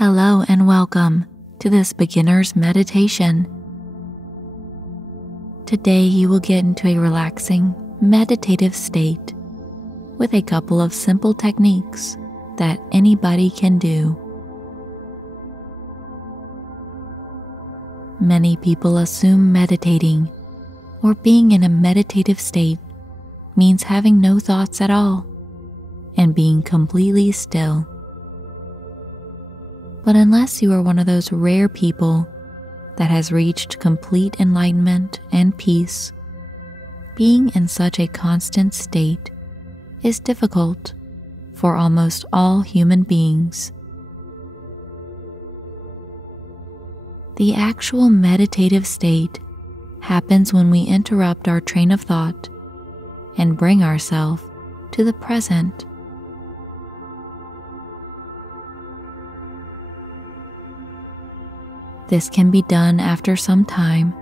Hello and welcome to this beginner's meditation. Today you will get into a relaxing, meditative state with a couple of simple techniques that anybody can do. Many people assume meditating or being in a meditative state means having no thoughts at all and being completely still. But unless you are one of those rare people that has reached complete enlightenment and peace, being in such a constant state is difficult for almost all human beings. The actual meditative state happens when we interrupt our train of thought and bring ourselves to the present. This can be done after some time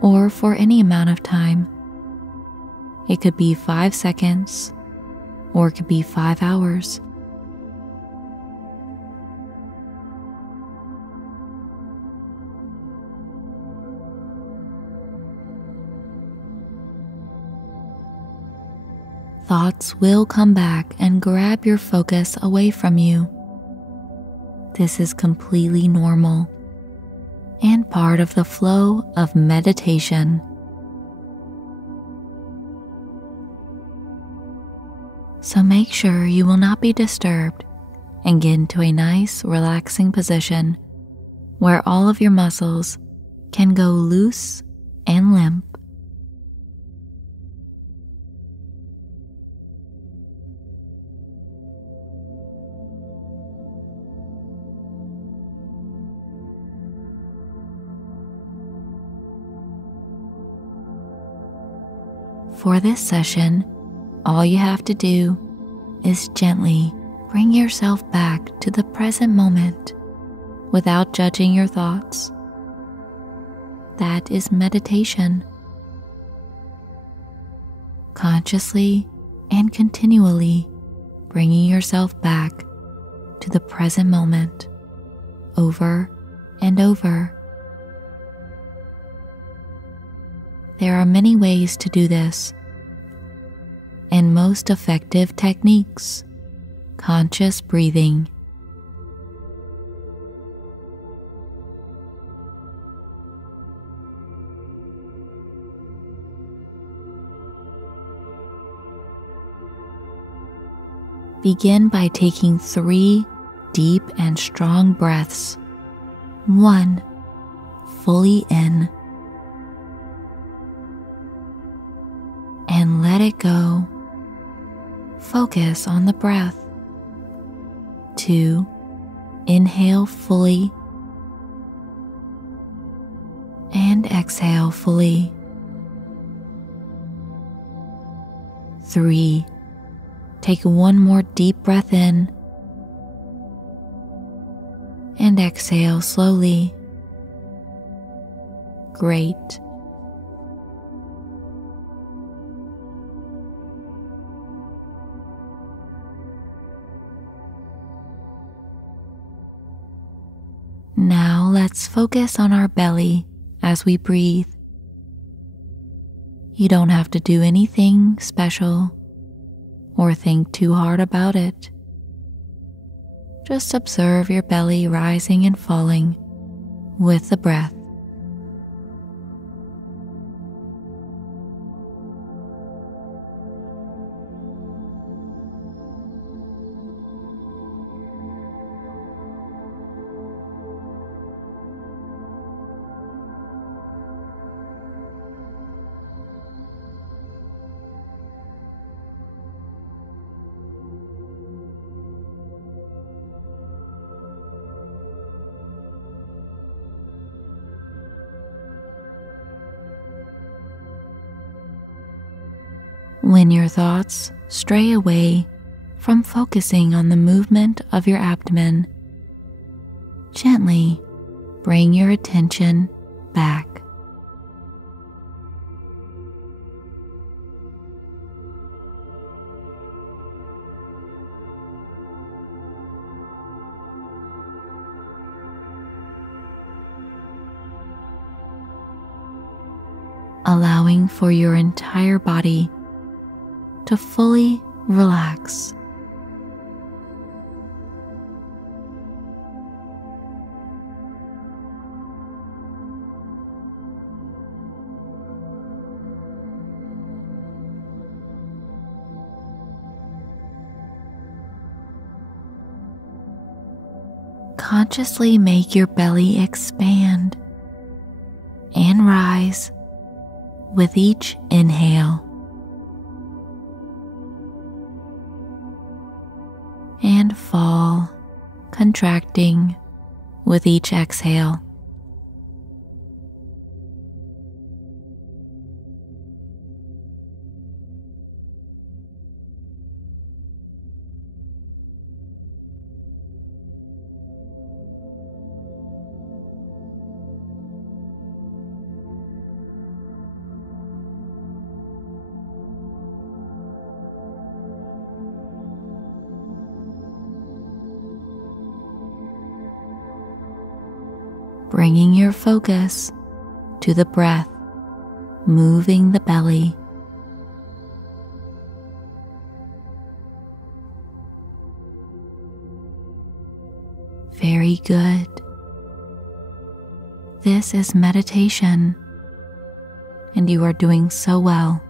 or for any amount of time. It could be 5 seconds or it could be 5 hours. Thoughts will come back and grab your focus away from you. This is completely normal and part of the flow of meditation. So make sure you will not be disturbed and get into a nice, relaxing position where all of your muscles can go loose and limp. For this session, all you have to do is gently bring yourself back to the present moment without judging your thoughts. That is meditation. Consciously and continually bringing yourself back to the present moment over and over. There are many ways to do this, and most effective techniques, conscious breathing. Begin by taking 3 deep and strong breaths. 1, fully in. And let it go. Focus on the breath. 2, inhale fully and exhale fully. 3, take one more deep breath in and exhale slowly. Great. Now let's focus on our belly as we breathe. You don't have to do anything special or think too hard about it. Just observe your belly rising and falling with the breath. When your thoughts stray away from focusing on the movement of your abdomen, gently bring your attention back. allowing for your entire body to fully relax. Consciously make your belly expand and rise with each inhale, and fall, contracting with each exhale. Bringing your focus to the breath, moving the belly. Very good. This is meditation, and you are doing so well.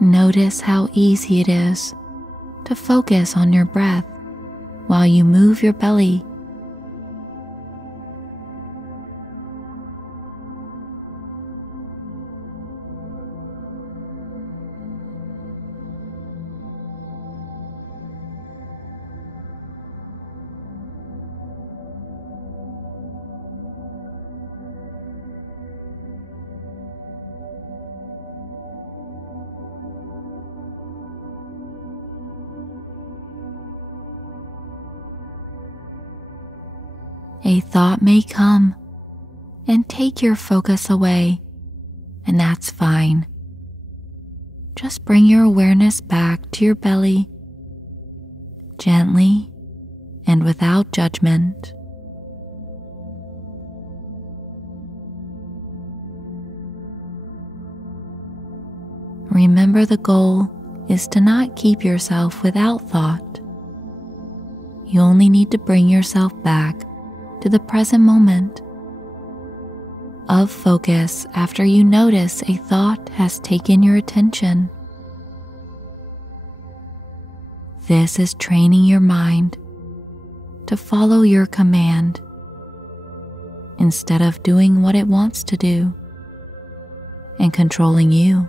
Notice how easy it is to focus on your breath while you move your belly. A thought may come and take your focus away, and that's fine. Just bring your awareness back to your belly, gently and without judgment. Remember, the goal is to not keep yourself without thought. You only need to bring yourself back to the present moment of focus after you notice a thought has taken your attention. This is training your mind to follow your command instead of doing what it wants to do and controlling you.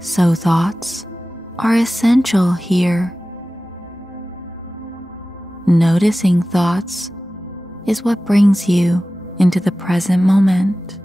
So thoughts are essential here. Noticing thoughts is what brings you into the present moment.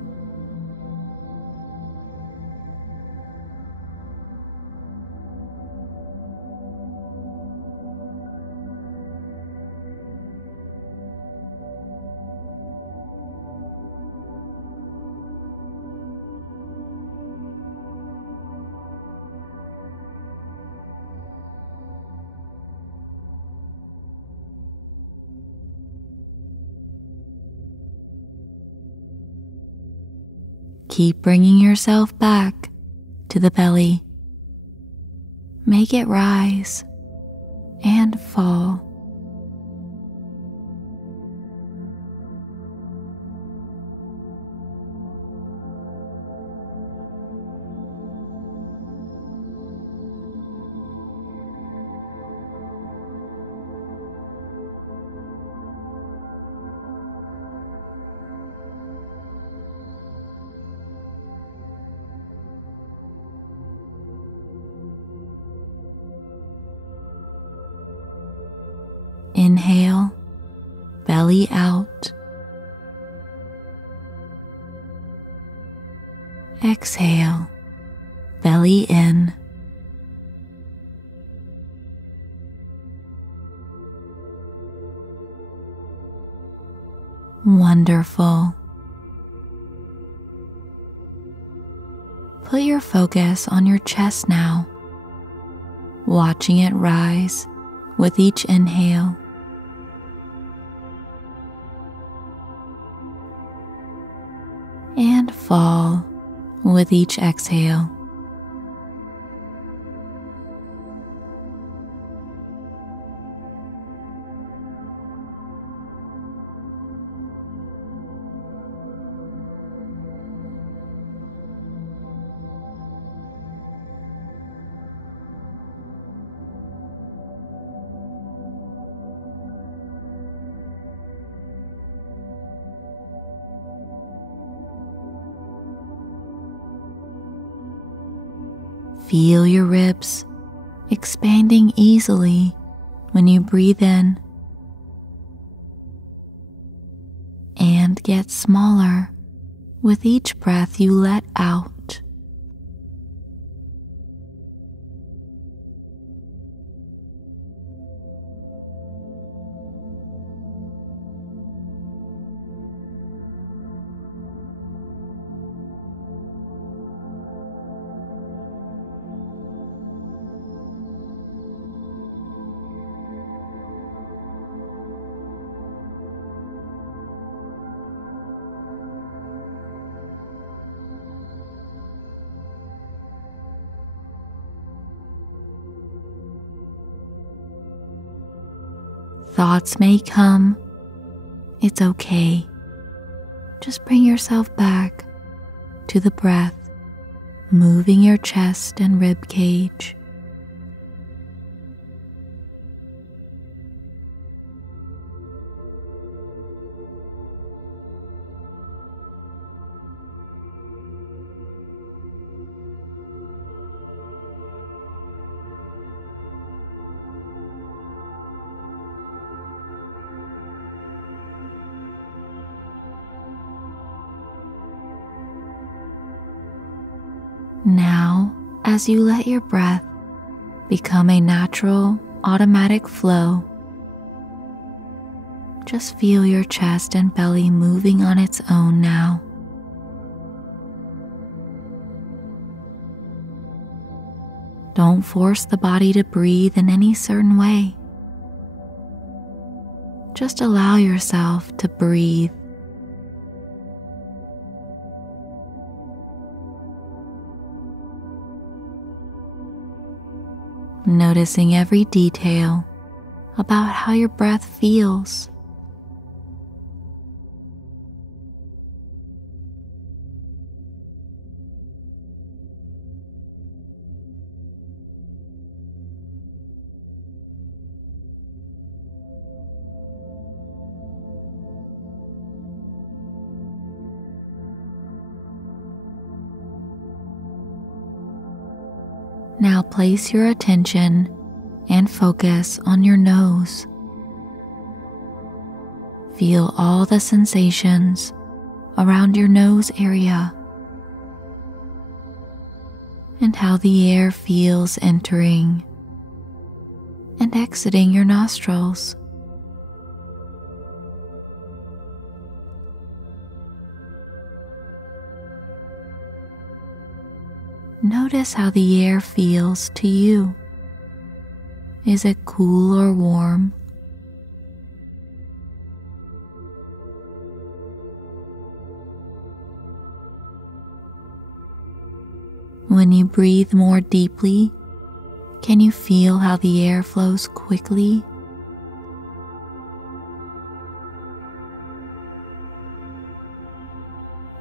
Keep bringing yourself back to the belly. Make it rise and fall. Inhale, belly out. Exhale, belly in. Wonderful. Put your focus on your chest now, watching it rise with each inhale. And fall with each exhale. Feel your ribs expanding easily when you breathe in, and get smaller with each breath you let out. Thoughts may come. It's okay. Just bring yourself back to the breath, moving your chest and rib cage. Now, as you let your breath become a natural, automatic flow, just feel your chest and belly moving on its own now. Don't force the body to breathe in any certain way. Just allow yourself to breathe. Noticing every detail about how your breath feels. Now place your attention and focus on your nose. Feel all the sensations around your nose area and how the air feels entering and exiting your nostrils. Notice how the air feels to you. Is it cool or warm? When you breathe more deeply, can you feel how the air flows quickly?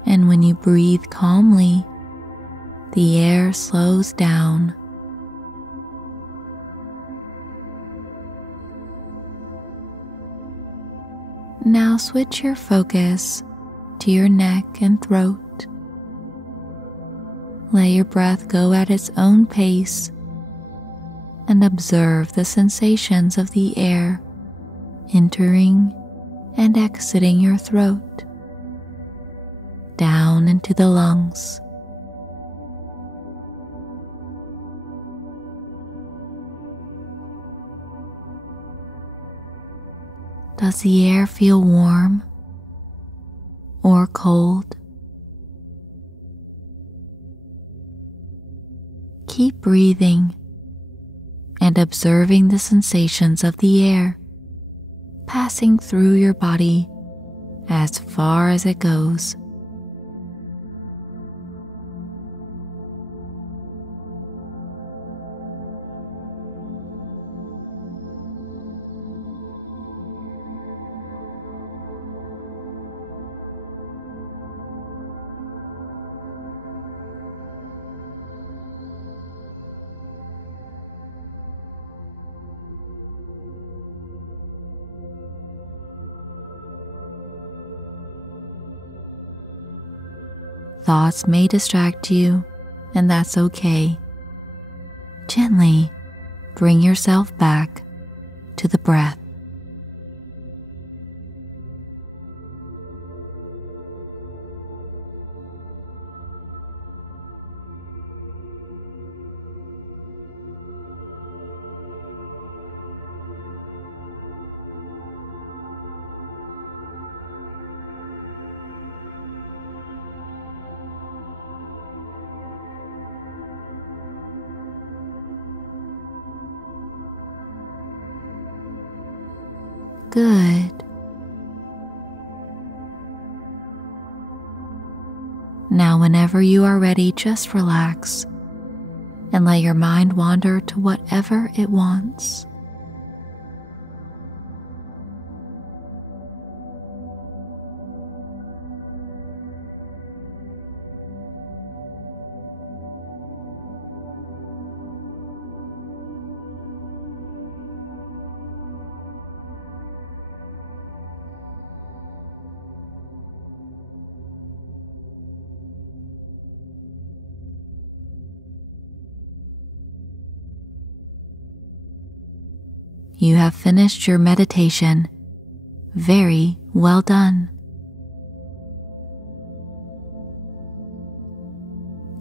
And when you breathe calmly, the air slows down. Now switch your focus to your neck and throat. Let your breath go at its own pace and observe the sensations of the air entering and exiting your throat, down into the lungs. Does the air feel warm or cold? Keep breathing and observing the sensations of the air passing through your body as far as it goes. Thoughts may distract you, and that's okay. Gently bring yourself back to the breath. Good. Now, whenever you are ready, just relax and let your mind wander to whatever it wants. You have finished your meditation. Very well done.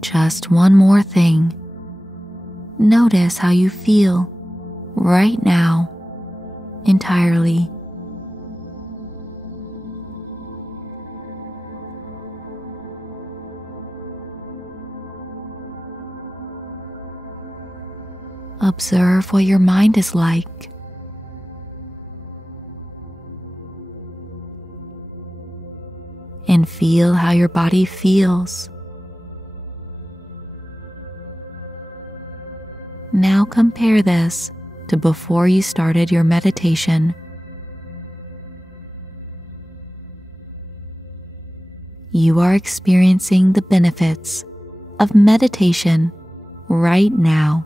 Just one more thing. Notice how you feel right now entirely. Observe what your mind is like. And feel how your body feels. Now compare this to before you started your meditation. You are experiencing the benefits of meditation right now.